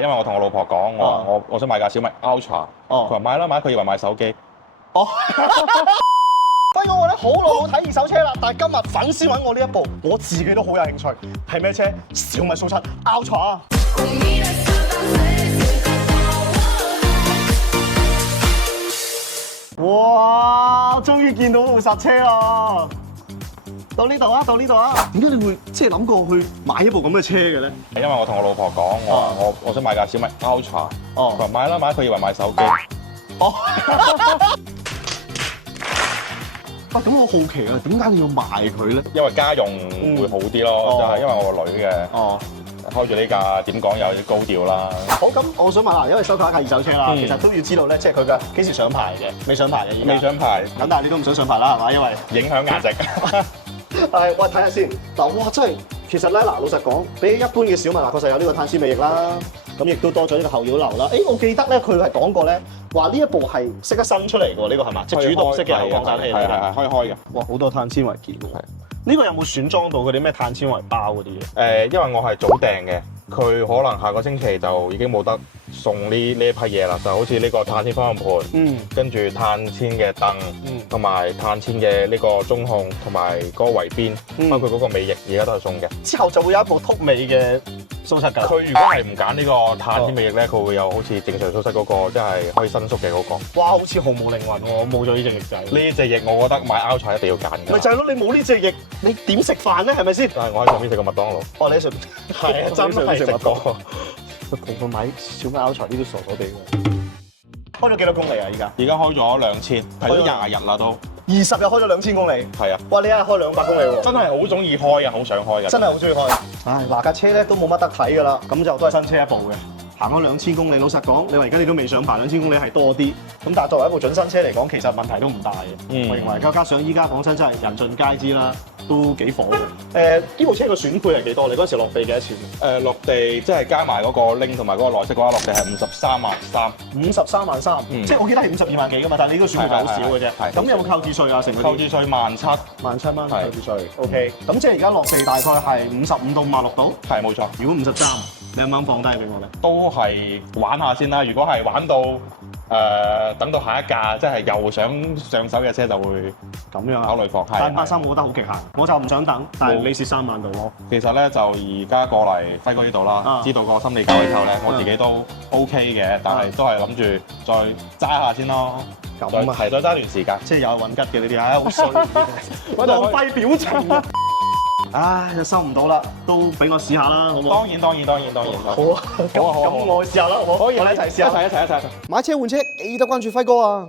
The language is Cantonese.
因為我同我老婆講，我話我想買架小米 Ultra，佢話買啦買，佢以為買手機。哦，輝哥，我咧好耐冇睇二手車啦，但係今日粉絲揾我呢一部，我自己都好有興趣。係咩車？小米蘇七 Ultra。哇！終於見到部實車啦！到呢度啊，到呢度啊！點解你會即係諗過去買一部咁嘅車嘅咧？因為我同我老婆講，我話我想買架小米 Ultra，佢話買啦買，佢以為買手機。哦。啊，咁我好奇啊，點解你要賣佢咧？因為家用會好啲咯，就係因為我個女嘅。哦。開住呢架點講有啲高調啦。好，咁我想問下，因為收購一架二手車啦，其實都要知道咧，即係佢嘅幾時上牌嘅，未上牌嘅，未上牌。咁但係你都唔想上牌啦，係嘛？因為影響顏值。係，喂，睇下先。嗱，哇，真係，其實咧，嗱，老實講，比起一般嘅小米，嗱，確實有呢個碳纖維翼啦，咁亦都多咗呢個後擾流啦。誒，我記得咧，佢係講過咧，話呢一部係識得伸出嚟嘅喎，呢個係嘛？即係主動式嘅後降傘器嚟嘅，可以開嘅。哇，好多碳纖維件喎。呢個有冇選裝到嗰啲咩碳纖維包嗰啲嘢？因為我係早訂嘅，佢可能下個星期就已經冇得送呢一批嘢啦，就好似呢個碳纖方向盤，跟住碳纖嘅凳，同埋碳纖嘅呢個中控，同埋嗰個圍邊，包括嗰個尾翼，而家都係送嘅。之後就會有一部凸尾嘅蘇七㗎。佢如果係唔揀呢個碳纖尾翼咧，佢會有好似正常蘇七嗰個，即係可以伸縮嘅嗰個。哇，好似毫無靈魂喎，冇咗呢隻翼仔。呢隻翼我覺得買 Ultra 一定要揀㗎。咪就係咯，你冇呢隻翼，你點食飯咧？係咪先？但係我喺上邊食過麥當勞。哦，你食係啊，真係食過。同佢買小米 Ultra 呢都傻傻地嘅。開咗幾多公里啊？而家開咗2000，睇咗20日啦都。20日開咗2000公里。係啊。哇！你一日開200公里喎。真係好中意開啊，好想開嘅。真係好中意開。唉，嗱架車咧都冇乜得睇㗎啦，咁就都係新車一部嘅。行咗2000公里，老實講，你話而家你都未上牌，2000公里係多啲。咁但係作為一部準新車嚟講，其實問題都唔大嘅。我認為加上依家講真真係人盡皆知啦，都幾火嘅。呢部車個選配係幾多？你嗰陣時落地幾多錢？落地即係加埋嗰個 link 同埋嗰個內飾嘅話，落地係53.3萬。53.3，即係我記得係52萬幾㗎嘛，但係你呢個選配就好少嘅啫。咁有冇購置稅啊？成嗰啲？購置稅17,000。17,000蚊購置稅。OK。咁即係而家落地大概係55到56度。係冇錯。如果53，你啱啱放低俾我咧？都係玩下先啦。如果係玩到等到下一架即係又想上手嘅車，就會咁樣考慮放。但83我覺得好極限，我就唔想等。但係你蝕3萬度咯。其實咧就而家過嚟輝哥呢度啦，知道個心理價位之後咧，我自己都 OK 嘅，但係都係諗住再揸下先咯。咁啊，係再揸段時間，即係有揾吉嘅呢啲，唉，好衰，浪費表情啊！唉，就收唔到啦，都俾我試下啦，好唔好？當然。好啊，咁我試下啦，好唔好？可以，我哋一齊試下，一齊。買車換車記得關注輝哥啊！